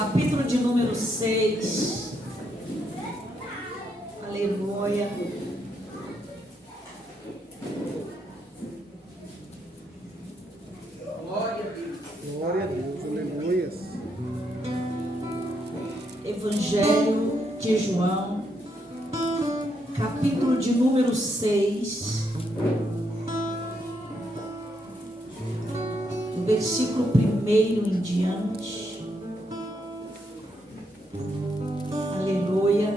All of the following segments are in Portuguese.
capítulo de número 6. Aleluia. Glória a Deus. Glória a Deus, aleluia. Evangelho de João, capítulo de número 6, do versículo 1 em diante. Aleluia.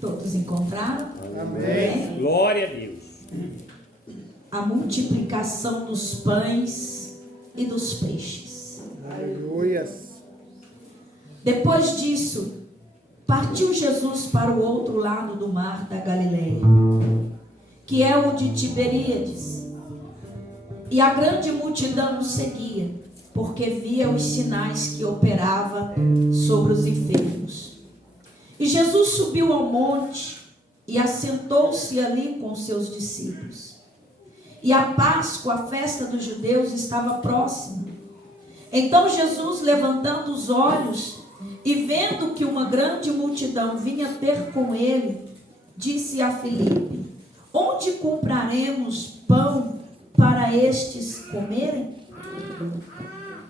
Todos encontraram? Amém. Glória a Deus. A multiplicação dos pães e dos peixes. Aleluia. Depois disso, partiu Jesus para o outro lado do mar da Galileia, que é o de Tiberíades. E a grande multidão o seguia, porque via os sinais que operava sobre os enfermos. E Jesus subiu ao monte e assentou-se ali com seus discípulos. E a Páscoa, a festa dos judeus, estava próxima. Então Jesus, levantando os olhos e vendo que uma grande multidão vinha ter com ele, disse a Filipe: onde compraremos pão para estes comerem?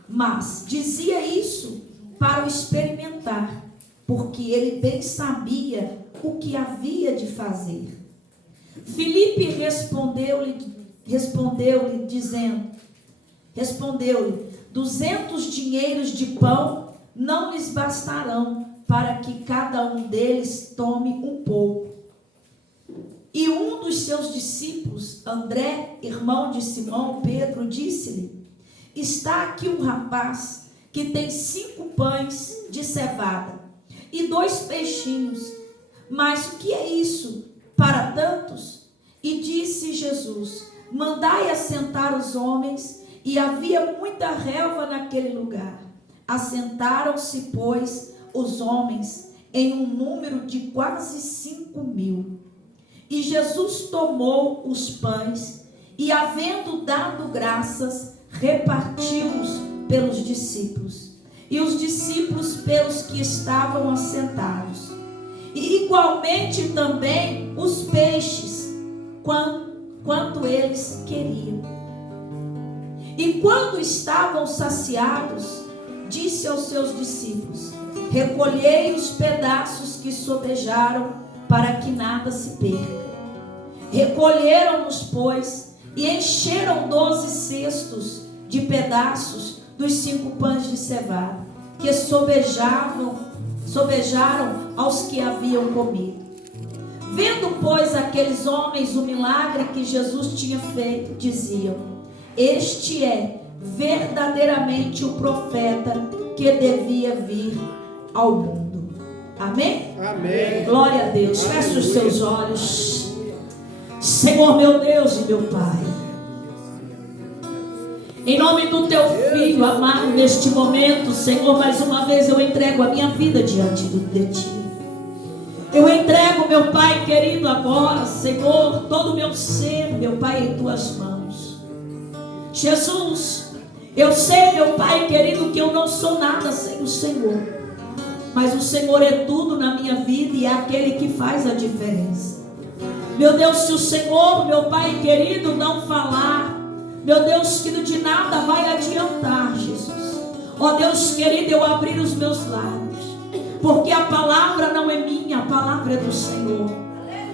Mas dizia isso para o experimentar, porque ele bem sabia o que havia de fazer. Filipe respondeu-lhe dizendo: 200 dinheiros de pão não lhes bastarão para que cada um deles tome um pouco. E um dos seus discípulos, André, irmão de Simão Pedro, disse-lhe: está aqui um rapaz que tem 5 pães de cevada e 2 peixinhos, mas o que é isso para tantos? E disse Jesus: mandai assentar os homens. E havia muita relva naquele lugar. Assentaram-se, pois, os homens em um número de quase 5.000. E Jesus tomou os pães e, havendo dado graças, repartiu-os pelos discípulos, e os discípulos pelos que estavam assentados. E igualmente também os peixes, quanto eles queriam. E quando estavam saciados, disse aos seus discípulos: recolhei os pedaços que sobejaram, para que nada se perca. Recolheram-nos, pois, e encheram 12 cestos de pedaços dos 5 pães de cevada, que sobejaram aos que haviam comido. Vendo, pois, aqueles homens o milagre que Jesus tinha feito, diziam: este é verdadeiramente o profeta que devia vir ao mundo. Amém? Amém. Glória a Deus. Feche os seus olhos. Senhor, meu Deus e meu Pai, em nome do teu Filho amado, neste momento, Senhor, mais uma vez eu entrego a minha vida diante de ti. Eu entrego, meu Pai querido, agora, Senhor, todo o meu ser, meu Pai, em tuas mãos. Jesus, eu sei, meu Pai querido, que eu não sou nada sem o Senhor, mas o Senhor é tudo na minha vida e é aquele que faz a diferença. Meu Deus, se o Senhor, meu Pai querido, não falar, meu Deus, que de nada vai adiantar, Jesus. Ó Deus querido, eu abrir os meus lábios, porque a palavra não é minha, a palavra é do Senhor,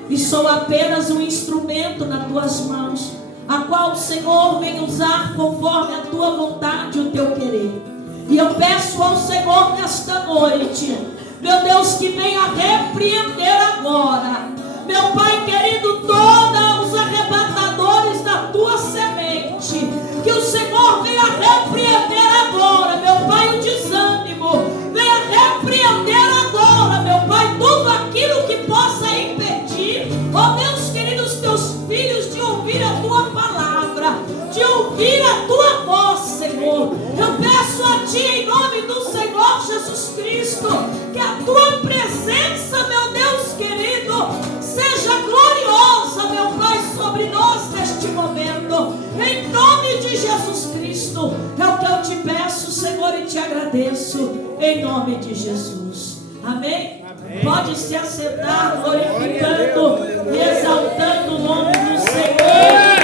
e sou apenas um instrumento nas tuas mãos, a qual o Senhor vem usar conforme a tua vontade e o teu querer. E eu peço ao Senhor nesta noite, meu Deus, que venha repreender agora, meu Pai querido, todos os arrebatadores da tua semente, que o Senhor venha repreender agora, meu Pai, o desânimo, venha repreender agora, meu Pai, tudo aquilo que possa impedir, ó Deus querido, os teus filhos de ouvir a tua palavra, de ouvir a tua voz, Senhor. Eu peço a ti, em nome do Senhor Jesus Cristo, que a tua presença, meu Deus querido, seja gloriosa, meu Pai, sobre nós neste momento, em nome de Jesus Cristo. É o que eu te peço. nome de Jesus. Amém? Pode se assentar, glorificando e exaltando o nome do Senhor.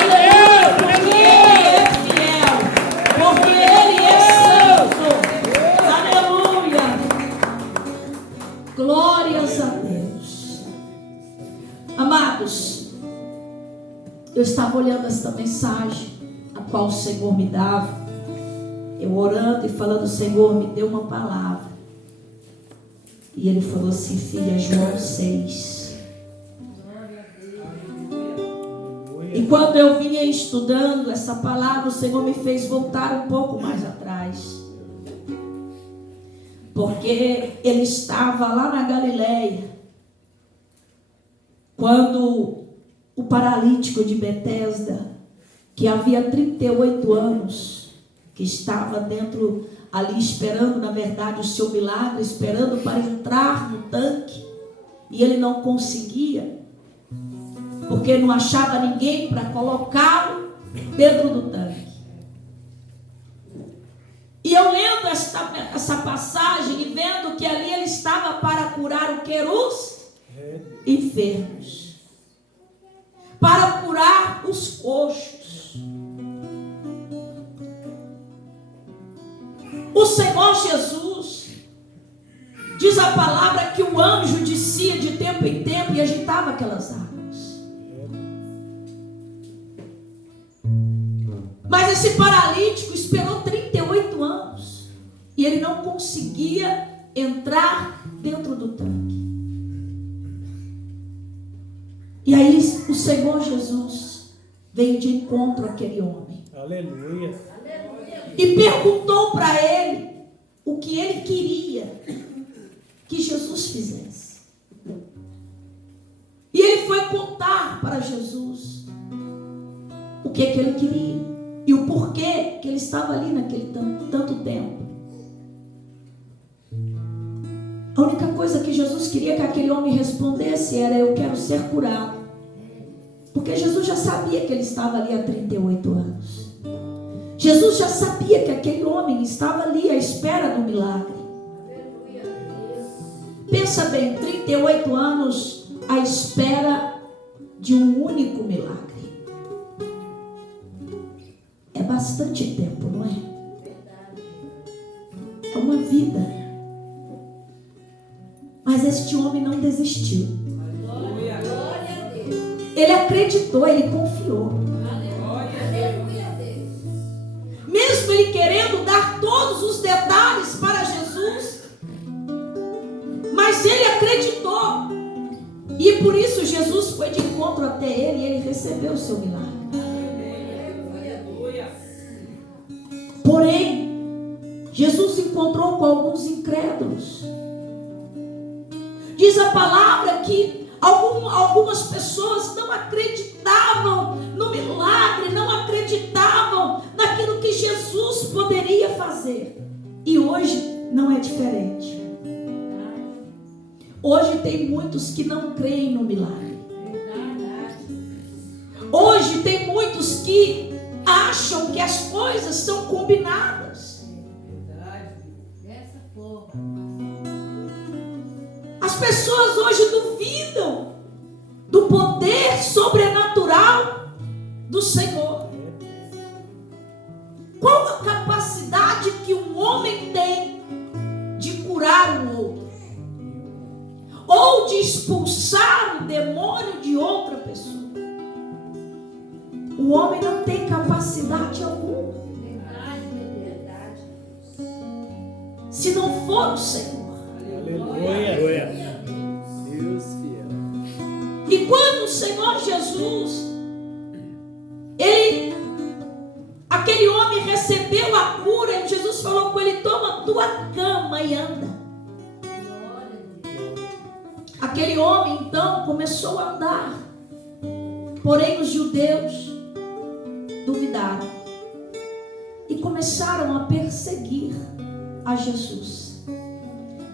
Aleluia, porque Ele é fiel, porque Ele é santo. Aleluia. Glórias a Deus. Amados, eu estava olhando esta mensagem, a qual o Senhor me dava. Eu orando e falando, Senhor, me deu uma palavra. E Ele falou assim, filha, João 6. E quando eu vinha estudando essa palavra, o Senhor me fez voltar um pouco mais atrás. Porque Ele estava lá na Galileia, quando o paralítico de Betesda, que havia 38 anos, que estava dentro ali esperando, na verdade, o seu milagre, esperando para entrar no tanque, e ele não conseguia, porque não achava ninguém para colocá-lo dentro do tanque. E eu lendo essa passagem e vendo que ali ele estava para curar o quê? Os enfermos, para curar os coxos. O Senhor Jesus, diz a palavra que o anjo descia de tempo em tempo e agitava aquelas águas. Mas esse paralítico esperou 38 anos e ele não conseguia entrar dentro do tanque. E aí o Senhor Jesus veio de encontro àquele homem. Aleluia. E perguntou para ele o que ele queria que Jesus fizesse. E ele foi contar para Jesus o que ele queria e o porquê que ele estava ali naquele tanto tempo. A única coisa que Jesus queria que aquele homem respondesse era: eu quero ser curado. Porque Jesus já sabia que ele estava ali há 38 anos. Jesus já sabia que aquele homem estava ali à espera do milagre. Pensa bem, 38 anos à espera de um único milagre. É bastante tempo, não é? É uma vida. Mas este homem não desistiu. Ele acreditou, ele confiou. Mesmo ele querendo dar todos os detalhes para Jesus, mas ele acreditou. E por isso Jesus foi de encontro até ele e ele recebeu o seu milagre. Porém, Jesus encontrou com alguns incrédulos. Diz a palavra que algumas pessoas não acreditavam no milagre, não acreditavam naquilo que Jesus poderia fazer. E hoje não é diferente. Hoje tem muitos que não creem no milagre. Hoje tem muitos que acham que as coisas são combinadas. As pessoas hoje duvidam do poder sobrenatural do Senhor. Qual a capacidade que um homem tem de curar o outro? Ou de expulsar o demônio de outra pessoa? O homem não tem capacidade alguma. Se não for o Senhor. Aleluia. Deus fiel. E quando o Senhor Jesus, aquele homem recebeu a cura, e Jesus falou com ele: toma tua cama e anda. Aquele homem então começou a andar. Porém os judeus duvidaram e começaram a perseguir a Jesus.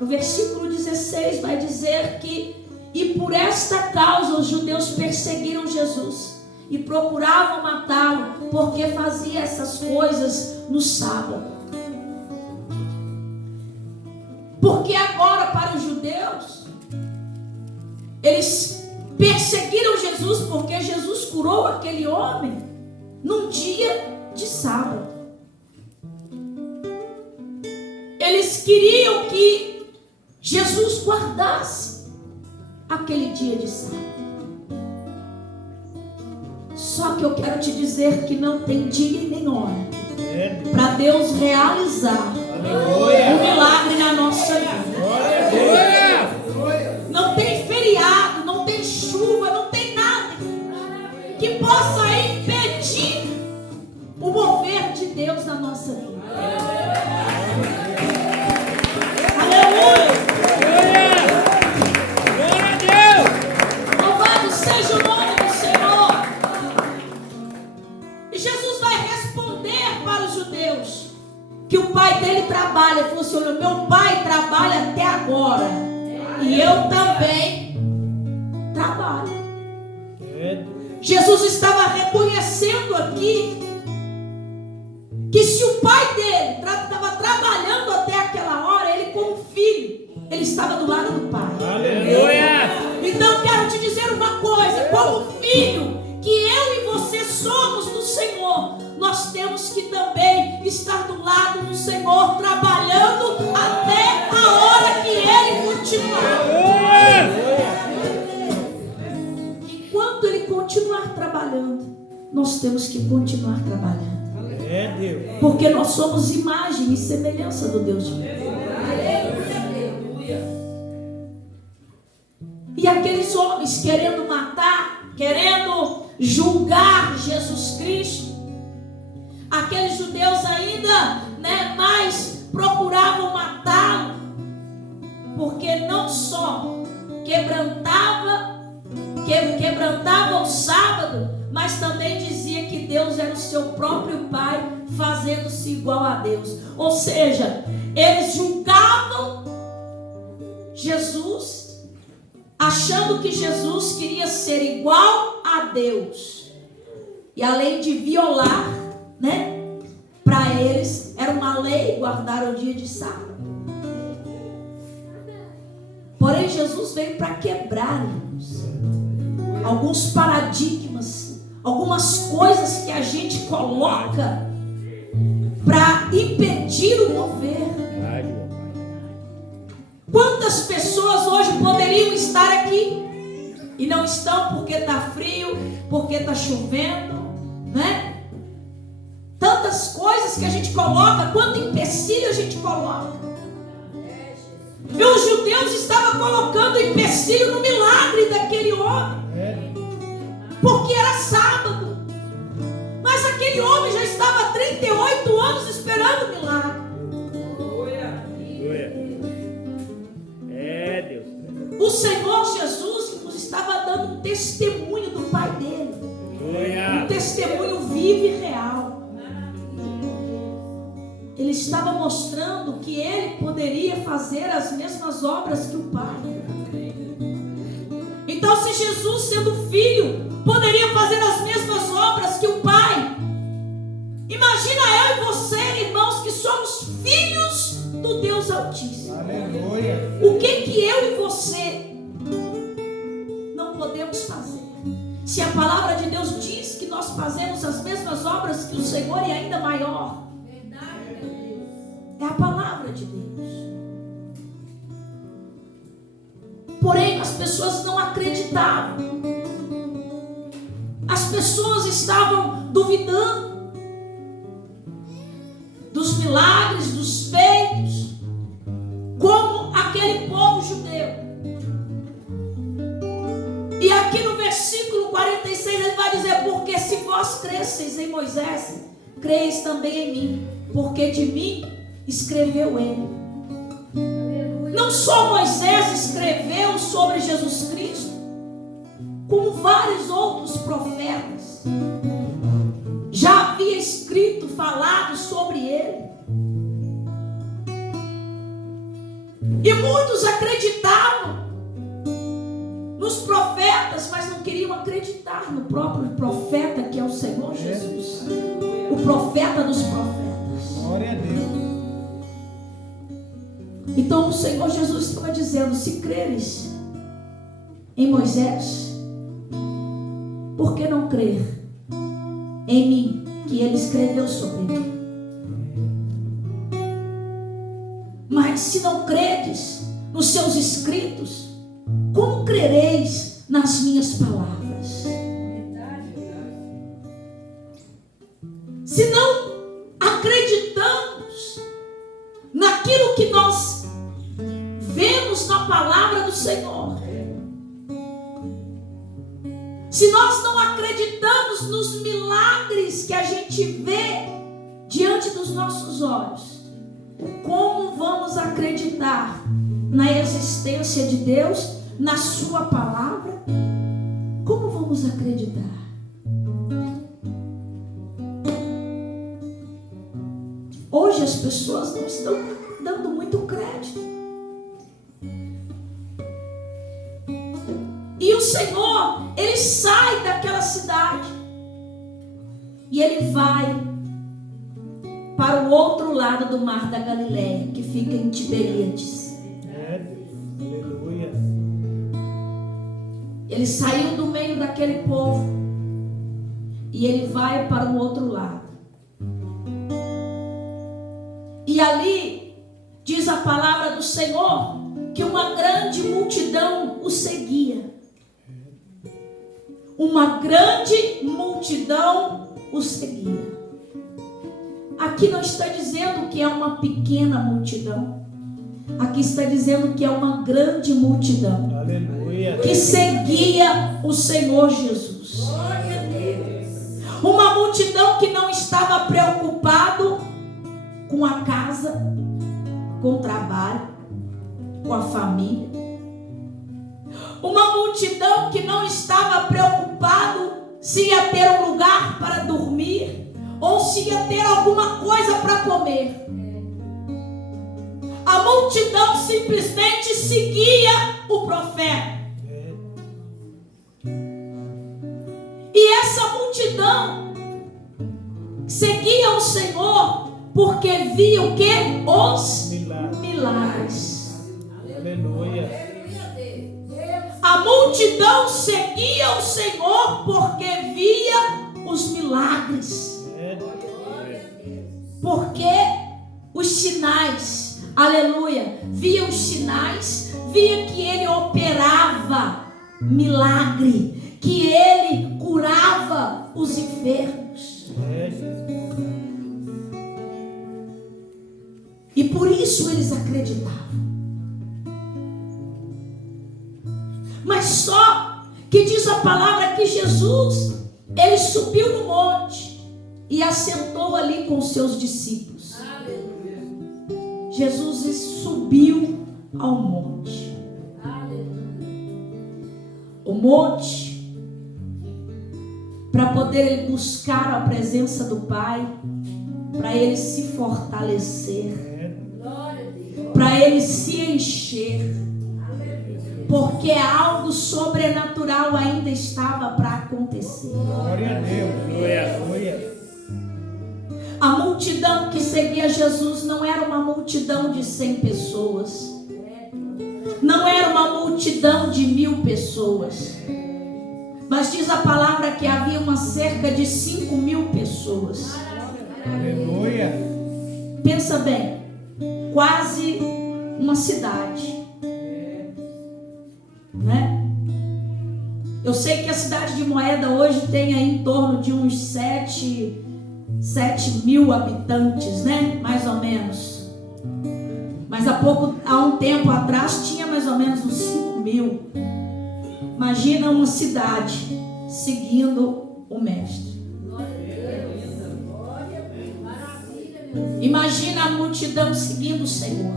No versículo 16 vai dizer que: e por esta causa os judeus perseguiram Jesus e procuravam matá-lo, porque fazia essas coisas no sábado. Porque agora, para os judeus, eles perseguiram Jesus porque Jesus curou aquele homem num dia de sábado. Eles queriam que Jesus guardasse aquele dia de sábado. Só que eu quero te dizer que não tem dia e nem hora para Deus realizar um milagre na nossa vida. Não tem feriado, não tem chuva, não tem nada que possa impedir o mover de Deus na nossa vida. Aleluia! Glória a Deus! Louvado seja o nome do Senhor. E Jesus vai responder para os judeus que o pai dele trabalha. Ele falou assim: olha, meu pai trabalha até agora e eu também trabalho. Jesus estava reconhecendo aqui que se o pai dele estava trabalhando até aquela hora, ele como filho, ele estava do lado do pai. Aleluia! Então quero te dizer uma coisa: como filho que eu e você somos do Senhor, nós temos que também estar do lado do Senhor, trabalhando até a hora que Ele continuar. Enquanto Ele continuar trabalhando, nós temos que continuar trabalhando. Porque nós somos imagem e semelhança do Deus vivo. E aqueles homens querendo matar, querendo julgar Jesus Cristo, aqueles judeus ainda, mais procuravam matá-lo, porque não só quebrantava o sábado, mas também dizia que Deus era o seu próprio Pai, fazendo-se igual a Deus. Ou seja, eles julgavam Jesus, achando que Jesus queria ser igual a Deus. E além de violar, para eles era uma lei guardar o dia de sábado. Porém, Jesus veio para quebrar, irmãos, alguns paradigmas, algumas coisas que a gente coloca para impedir o mover. Quantas pessoas hoje poderiam estar aqui e não estão porque está frio, porque está chovendo, Tantas coisas que a gente coloca, quanto empecilho a gente coloca. E os judeus estavam colocando empecilho no milagre daquele homem, porque era sábado. Mas aquele homem já estava há 38 anos esperando o milagre. O Senhor Jesus nos estava dando um testemunho do Pai dele, um testemunho vivo e real. Ele estava mostrando que ele poderia fazer as mesmas obras que o Pai. Então, se Jesus, sendo filho, poderia fazer as mesmas obras que o Pai, imagina eu e você, irmãos, que somos filhos do Deus Altíssimo. Aleluia. O que eu e você não podemos fazer? Se a palavra de Deus diz que nós fazemos as mesmas obras que o Senhor e ainda maior, é a palavra de Deus. Porém, as pessoas não acreditavam. As pessoas estavam duvidando dos milagres, dos feitos, como aquele povo judeu. E aqui no versículo 46 ele vai dizer: porque se vós cresceis em Moisés, creis também em mim, porque de mim escreveu ele. Não só Moisés escreveu sobre Jesus Cristo, como vários outros profetas já havia escrito, falado sobre ele. E muitos acreditavam nos profetas, mas não queriam acreditar no próprio profeta, que é o Senhor Jesus, o profeta dos profetas. Glória a Deus. Então o Senhor Jesus estava dizendo: se creres em Moisés, por que não crer em mim, que ele escreveu sobre mim? Mas se não credes nos seus escritos, como crereis nas minhas palavras? Se não acreditamos naquilo que nós vemos na palavra do Senhor, se nós não acreditamos nos milagres que a gente vê diante dos nossos olhos, como vamos acreditar na existência de Deus, na sua palavra? Como vamos acreditar? Hoje as pessoas não estão dando muito crédito. E o Senhor, ele sai daquela cidade e ele vai para o outro lado do mar da Galileia, que fica em Tiberíades. Aleluia. Ele saiu do meio daquele povo e ele vai para o outro lado. E ali diz a palavra do Senhor que uma grande multidão o seguia. Uma grande multidão o seguia. Aqui não está dizendo que é uma pequena multidão. Aqui está dizendo que é uma grande multidão. Aleluia. Que seguia o Senhor Jesus. Uma multidão que não estava preocupado com a casa, com o trabalho, com a família. Uma multidão que não estava preocupado se ia ter um lugar para dormir ou se ia ter alguma coisa para comer. A multidão simplesmente seguia o profeta. E essa multidão seguia o Senhor porque via o que? Os milagres. Aleluia. A multidão seguia o Senhor porque via os milagres. Porque os sinais, aleluia, via os sinais, via que ele operava milagre, que ele curava os enfermos. E por isso eles acreditavam. Mas só que diz a palavra que Jesus, ele subiu no monte e assentou ali com os seus discípulos. Jesus subiu ao monte. O monte, para poder buscar a presença do Pai, para ele se fortalecer, para ele se encher, porque algo sobrenatural ainda estava para acontecer. Glória a Deus. Aleluia. A multidão que seguia Jesus não era uma multidão de 100 pessoas, não era uma multidão de 1000 pessoas, mas diz a palavra que havia uma cerca de 5.000 pessoas. Aleluia. Pensa bem, quase uma cidade, né? Eu sei que a cidade de Moeda hoje tem aí em torno de uns 7.000 habitantes, né? Mais ou menos. Mas há um tempo atrás tinha mais ou menos uns 5.000. Imagina uma cidade seguindo o Mestre. Imagina a multidão seguindo o Senhor.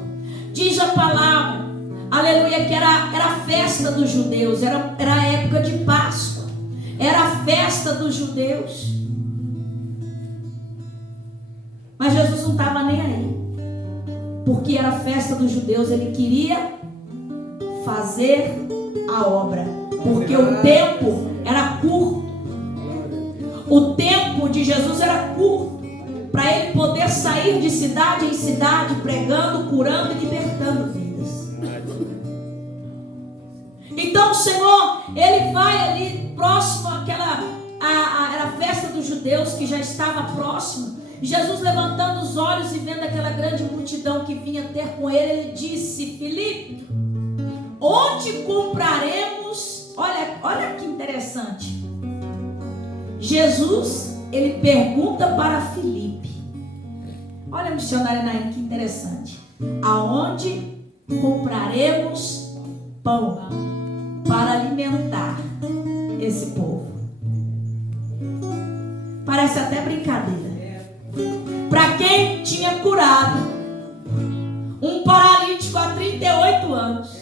Diz a palavra, aleluia, que era a festa dos judeus, era a época de Páscoa, era a festa dos judeus. Mas Jesus não estava nem aí, porque era a festa dos judeus. Ele queria fazer a obra, porque o tempo era curto. O tempo de Jesus era curto, para ele poder sair de cidade em cidade, pregando, curando e libertando vidas. Senhor, ele vai ali próximo àquela a festa dos judeus que já estava próximo. Jesus, levantando os olhos e vendo aquela grande multidão que vinha ter com ele, ele disse: Filipe, onde compraremos? Olha que interessante. Jesus, ele pergunta para Filipe. Olha, missionária Naim, que interessante. Aonde compraremos pão para alimentar esse povo? Parece até brincadeira. Para quem tinha curado um paralítico há 38 anos,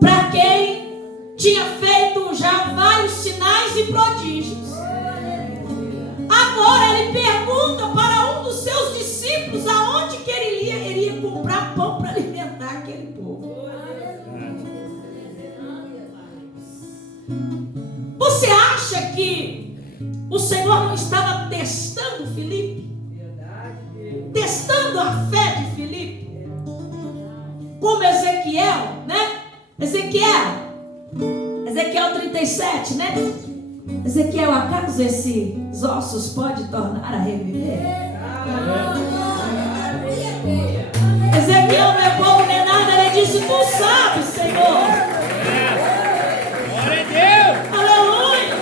para quem tinha feito já vários sinais e prodígios, agora ele pergunta para um dos seus discípulos aonde que ele iria comprar pão para alimentar aquele povo. Você acha que o Senhor não estava testando Filipe? Testando a fé de Filipe? Como Ezequiel, né? Ezequiel 37, né? Ezequiel, acaso esses ossos podem tornar a reviver? Ezequiel não é bobo nem nada, ele disse: tu sabes, Senhor. Glória a Deus. Aleluia.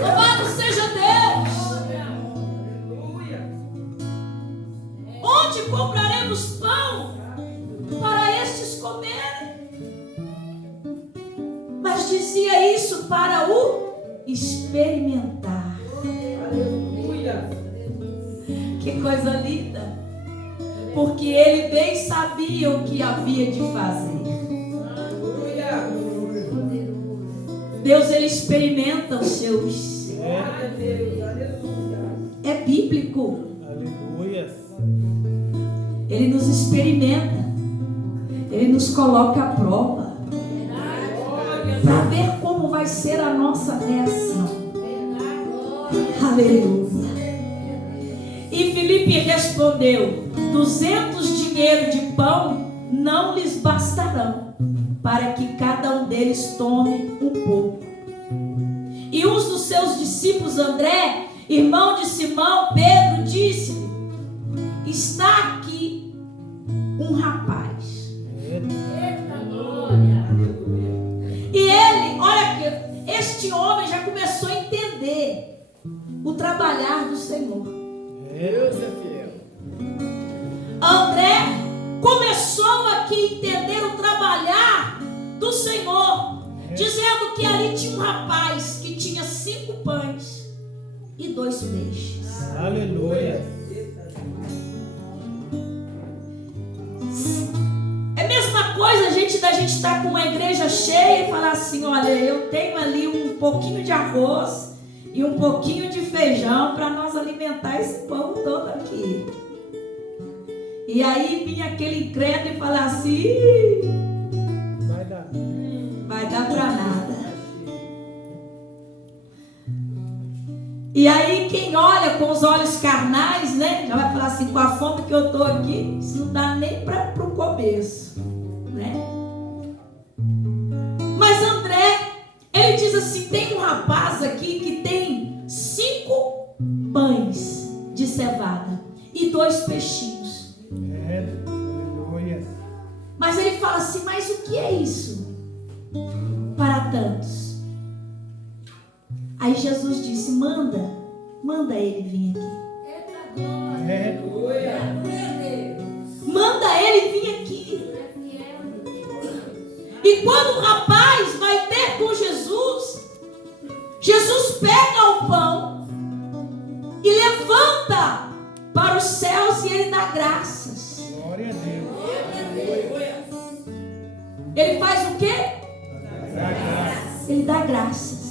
Louvado seja Deus. Onde compraremos pão para estes comerem? Mas dizia isso para o experimentar. Aleluia. Que coisa linda. Porque ele bem sabia o que havia de fazer. Deus, ele experimenta os seus. É bíblico. Aleluia. Ele nos experimenta. Ele nos coloca à prova. Para ver como vai ser a nossa reação. Aleluia. E Filipe respondeu: 200 dinheiros de pão não lhes bastarão, para que cada um deles tome um pouco. E um dos seus discípulos, André, irmão de Simão, Pedro, disse-lhe: está aqui um rapaz. E ele, olha que este homem já começou a entender o trabalhar do Senhor. Deus é fiel. André começou aqui a entender o trabalhar do Senhor, dizendo que ali tinha um rapaz que tinha 5 pães e 2 peixes. Aleluia. É a mesma coisa da gente estar com uma igreja cheia e falar assim: olha, eu tenho ali um pouquinho de arroz e um pouquinho de feijão para nós alimentar esse povo todo aqui. E aí vinha aquele incrédulo e falar assim: vai dar para nada. E aí quem olha com os olhos carnais, né, já vai falar assim: com a fome que eu estou aqui, isso não dá nem para o começo, né? Mas André, ele diz assim: tem um rapaz aqui que tem 5 pães de cevada e 2 peixinhos. Aleluia. Mas ele fala assim: mas o que é isso para tantos? Aí Jesus disse: manda ele vir aqui. Aleluia. Manda ele vir aqui. E quando o rapaz vai ter com Jesus, Jesus pega o pão e levanta para os céus e ele dá graças. Glória a Deus. Ele faz o quê? Graças. Ele dá graças.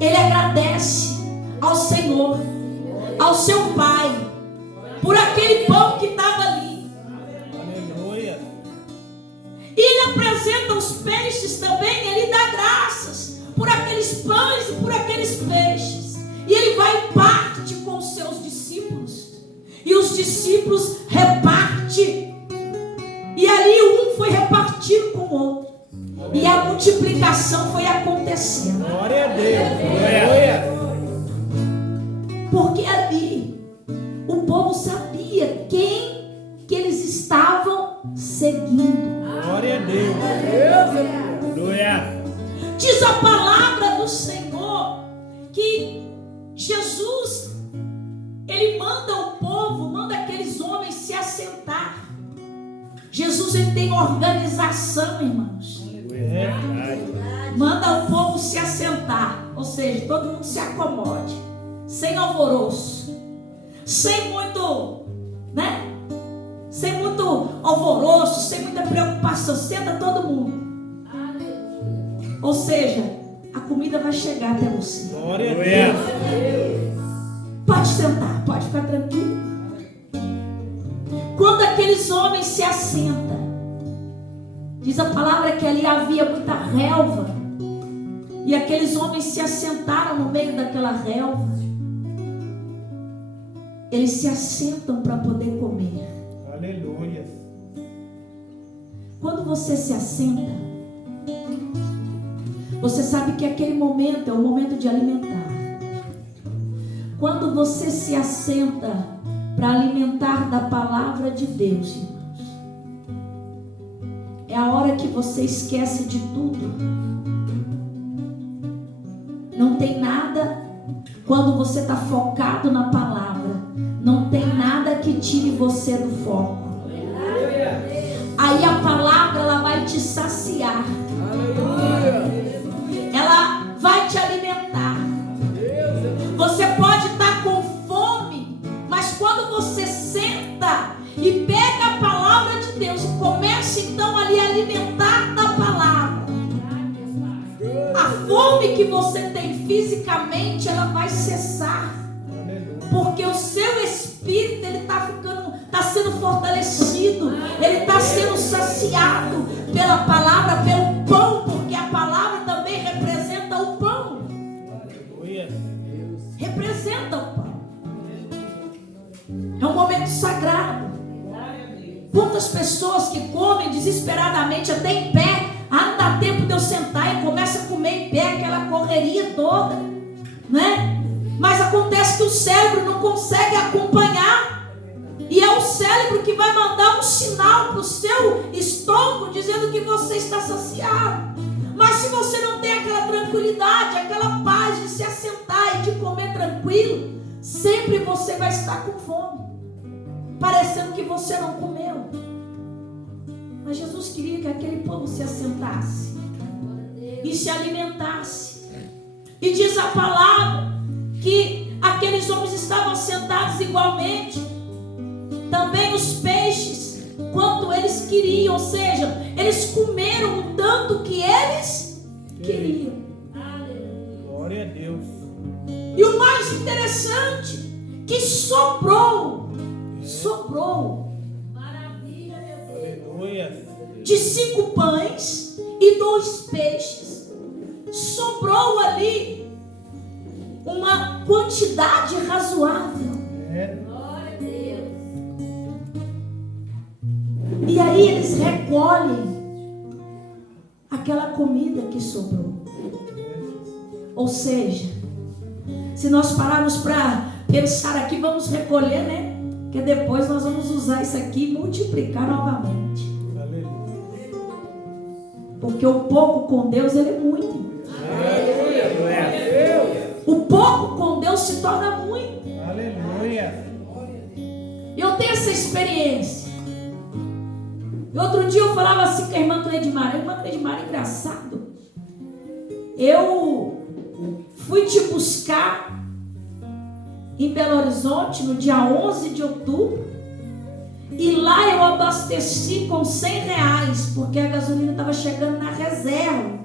Ele agradece ao Senhor, ao seu Pai, por aquele pão que estava ali. Aleluia. E ele apresenta os peixes também. Ele dá graças por aqueles pães e por aqueles peixes. E ele vai e parte com os seus discípulos. E os discípulos repartem. E ali manda o povo, manda aqueles homens se assentar. Jesus, ele tem organização, irmãos. Manda o povo se assentar, ou seja, todo mundo se acomode, sem alvoroço, sem muito, sem muito alvoroço, sem muita preocupação. Senta todo mundo. Ou seja, a comida vai chegar até você. Glória a Deus. Pode sentar, pode ficar tranquilo. Quando aqueles homens se assentam, diz a palavra que ali havia muita relva, e aqueles homens se assentaram no meio daquela relva. Eles se assentam para poder comer. Aleluia. Quando você se assenta, você sabe que aquele momento é o momento de alimentar. Quando você se assenta para alimentar da palavra de Deus, irmãos, é a hora que você esquece de tudo. Não tem nada, quando você está focado na palavra, não tem nada que tire você do foco. Aí a palavra, ela vai te saciar. Ela vai te alimentar. Você pode estar com fome, mas quando você senta e pega a palavra de Deus e começa então ali a alimentar da palavra, a fome que você tem fisicamente, ela vai cessar, porque o seu espírito, ele está sendo fortalecido, ele está sendo saciado pela palavra, pelo pão, porque a palavra também representa o pão. Representa o pão. É um momento sagrado. Quantas pessoas que comem desesperadamente até em pé, não dá tempo de eu sentar, e começa a comer em pé, aquela correria toda, né? Mas acontece que o cérebro não consegue acompanhar, e é o cérebro que vai mandar um sinal para o seu estômago dizendo que você está saciado. Mas se você não tem aquela tranquilidade, aquela paz de se assentar e de comer tranquilo, sempre você vai estar com fome, parecendo que você não comeu. Mas Jesus queria que aquele povo se assentasse e se alimentasse. E diz a palavra que aqueles homens estavam sentados igualmente, também os peixes, quanto eles queriam, ou seja, eles comeram o tanto que eles queriam. Glória a Deus. E o mais interessante, que sobrou, Aleluia. de 5 pães e 2 peixes, sobrou ali uma quantidade razoável. E aí eles recolhem aquela comida que sobrou. Ou seja, se nós pararmos para pensar aqui, vamos recolher, né? Porque depois nós vamos usar isso aqui e multiplicar novamente. Porque o pouco com Deus, ele é muito. O pouco com Deus se torna muito. Aleluia. Eu tenho essa experiência. E outro dia eu falava assim com a irmã Cleidmar. A irmã Cleidmar é engraçado. Eu fui te buscar em Belo Horizonte no dia 11 de outubro. E lá eu abasteci com R$100, porque a gasolina estava chegando na reserva.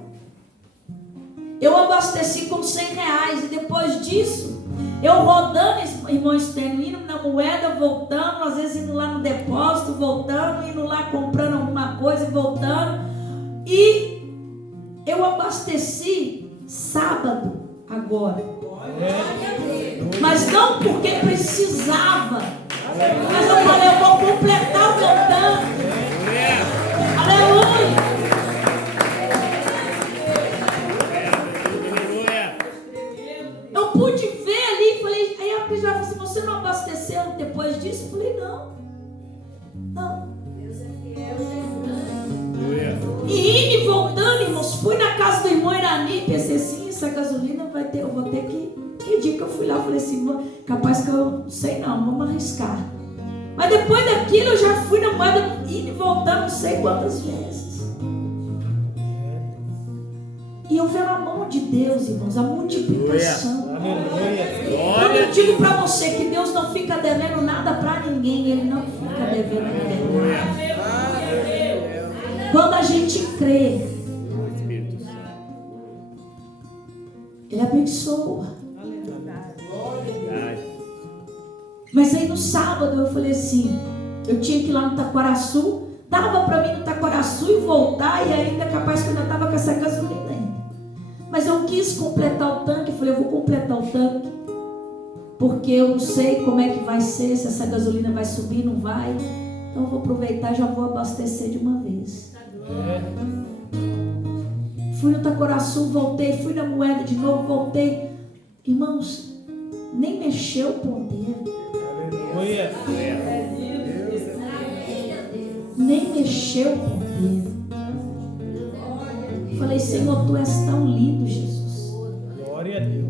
Eu abasteci com R$100. E depois disso, eu rodando, irmão Estênio, indo na moeda, voltando, às vezes indo lá no depósito, voltando, indo lá comprando alguma coisa e voltando. E eu abasteci sábado agora. Mas não porque precisava, mas eu falei, eu vou completar o meu tanque. Aleluia. Eu pude ver ali, falei, aí a pessoa falou assim, você não abasteceu depois disso? Eu falei, não. E indo e voltando, irmãos, fui na casa do irmão Irani, pensei assim, essa gasolina vai ter, eu vou ter que dia que eu fui lá, eu falei assim, capaz que eu não sei não, vamos arriscar. Mas depois daquilo eu já fui na moeda, indo e voltando não sei quantas vezes. E eu vejo a mão de Deus, irmãos, a multiplicação. Quando eu digo para você que Deus não fica devendo nada para ninguém, Ele não fica devendo nada. Quando a gente crê, Ele abençoa. Mas aí no sábado eu falei assim, eu tinha que ir lá no Taquaraçu, dava para mim no Taquaraçu e voltar, e ainda capaz que eu ainda estava com essa gasolina ainda. Mas eu quis completar o tanque, eu falei, eu vou completar o tanque, porque eu não sei como é que vai ser, se essa gasolina vai subir, não vai. Então eu vou aproveitar e já vou abastecer de uma vez. Fui no Taquaraçu, voltei, fui na moeda de novo, voltei. Irmãos, nem mexeu o ponteiro. Nem mexeu o ponteiro. Falei, Senhor, Tu és tão lindo, Jesus.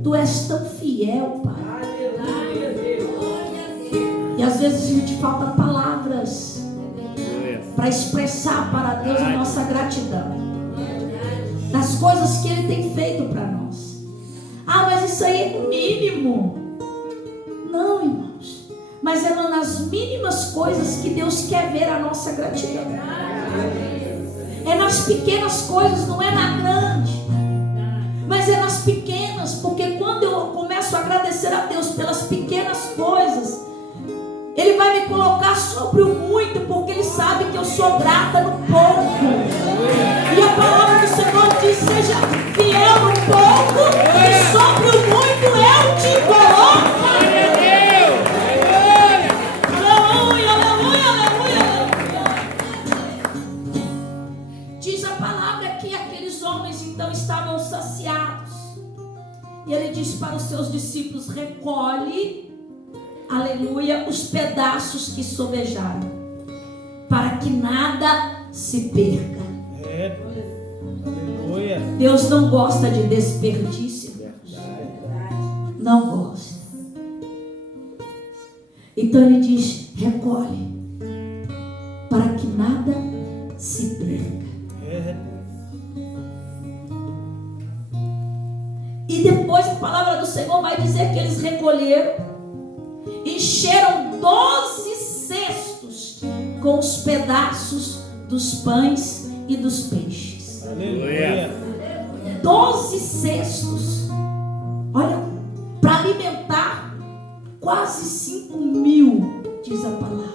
Tu és tão fiel, Pai. E às vezes a gente falta palavras para expressar para Deus a nossa gratidão das coisas que Ele tem feito para nós. Ah, mas isso aí é o mínimo. Não, irmãos. Mas é nas mínimas coisas que Deus quer ver a nossa gratidão. É nas pequenas coisas, não é na grande. Mas é nas pequenas, porque quando eu começo a agradecer a Deus pelas pequenas coisas, Ele vai me colocar sobre o muito, porque Ele sabe que eu sou grata no pouco. E a palavra do Senhor diz, seja fiel no pouco, e sobre o muito eu te coloco. Aleluia, aleluia, aleluia. Diz a palavra que aqueles homens então estavam saciados. E Ele disse para os seus discípulos, recolhe, aleluia, os pedaços que sobejaram, para que nada se perca. Aleluia. Deus não gosta de desperdício. Não gosta. Então Ele diz, recolhe, para que nada se perca. E depois a palavra do Senhor vai dizer que eles recolheram, encheram 12 cestos com os pedaços dos pães e dos peixes. Aleluia. 12 cestos. Olha, para alimentar quase 5.000, diz a palavra.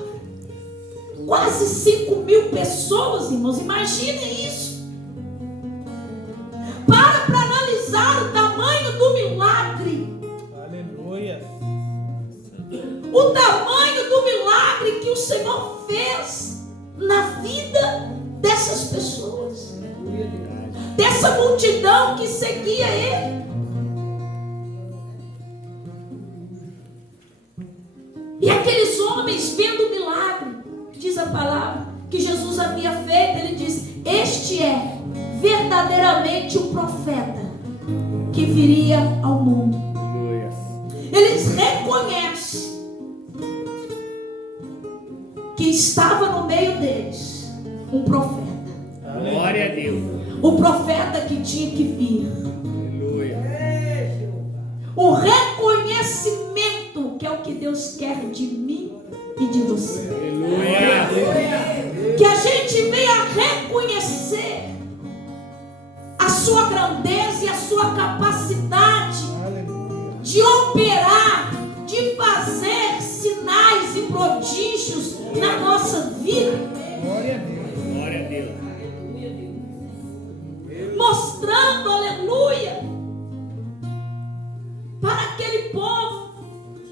Quase 5.000 pessoas, irmãos. Imaginem isso. Para analisar o tamanho do milagre. Aleluia. O tamanho do milagre que o Senhor fez na vida dessas pessoas, dessa multidão que seguia Ele. E aqueles homens vendo o milagre, diz a palavra, que Jesus havia feito, Ele diz, este é verdadeiramente o profeta que viria ao mundo. Eles reconhecem que estava no meio deles um profeta. Glória a Deus. O profeta que tinha que vir. Aleluia. O reconhecimento que é o que Deus quer de mim e de você. Aleluia. Que a gente venha reconhecer a sua grandeza e a sua capacidade de operar, de fazer sinais e prodígios na nossa vida. Glória a Deus. Glória a Deus. Mostrando, aleluia, para aquele povo,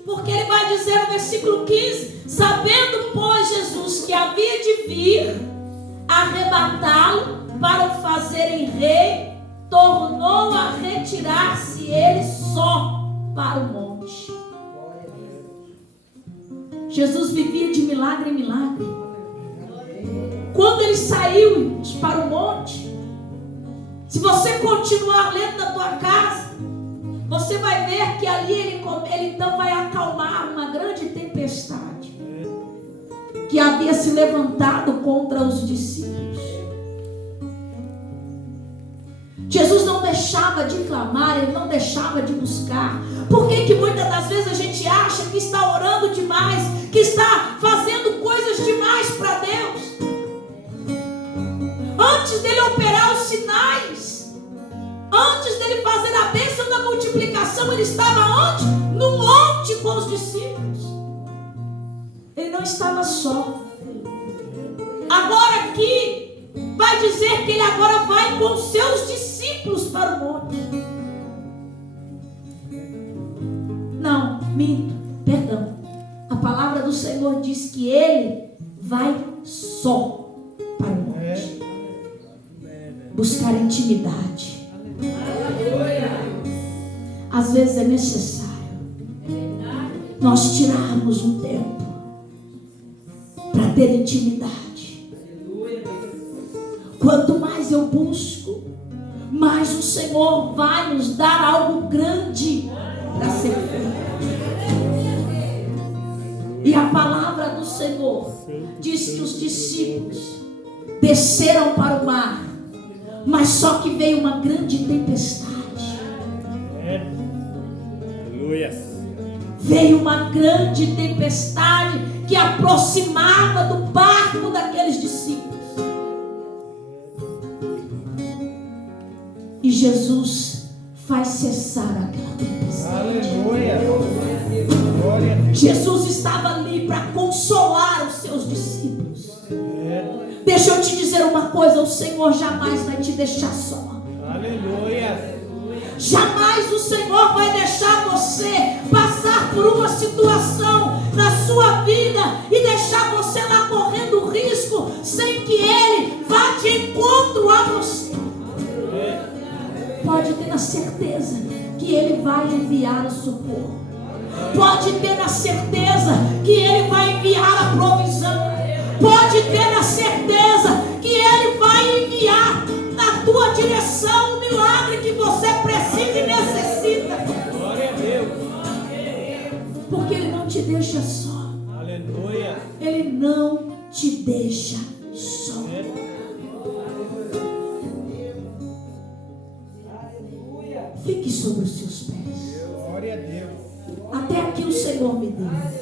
porque Ele vai dizer no versículo 15, sabendo, pois, Jesus que havia de vir arrebatá-lo para o fazerem rei, tornou a retirar-se Ele só para o monte. Jesus vivia de milagre em milagre. Quando Ele saiu, irmãos, para o monte, se você continuar lendo na tua casa, você vai ver que ali ele então vai acalmar uma grande tempestade que havia se levantado contra os discípulos. Jesus não deixava de clamar, ele não deixava de buscar. Por que muitas das vezes a gente acha que está orando demais, que está fazendo coisas demais para Deus? Antes dele operar os sinais, antes dele fazer a bênção da multiplicação, ele estava onde? No monte com os discípulos. Ele não estava só. Agora aqui vai dizer que ele agora vai com os seus discípulos para o monte. Não, minto, perdão. A palavra do Senhor diz que ele vai só para o monte. Buscar intimidade. Às vezes é necessário nós tirarmos um tempo para ter intimidade. Quanto mais eu busco, mais o Senhor vai nos dar algo grande para ser feito. E a palavra do Senhor diz que os discípulos desceram para o mar, mas só que veio uma grande tempestade. Veio uma grande tempestade que aproximava do barco daqueles discípulos. E Jesus faz cessar aquela tempestade. Aleluia. Jesus estava ali para consolar os seus discípulos. Deixa eu te dizer uma coisa: o Senhor jamais vai te deixar só. Aleluia. Jamais o Senhor vai deixar você passar por uma situação na sua vida e deixar você lá correndo risco sem que Ele vá de encontro a você. Pode ter a certeza que Ele vai enviar o socorro. Pode ter a certeza que Ele vai enviar a provisão. Pode ter a certeza que Ele vai enviar na tua direção o milagre que você precisa e necessita. Glória a Deus. Porque Ele não te deixa só. Aleluia. Ele não te deixa só. Fique sobre os seus pés. Glória a Deus. Até aqui o Senhor me deu.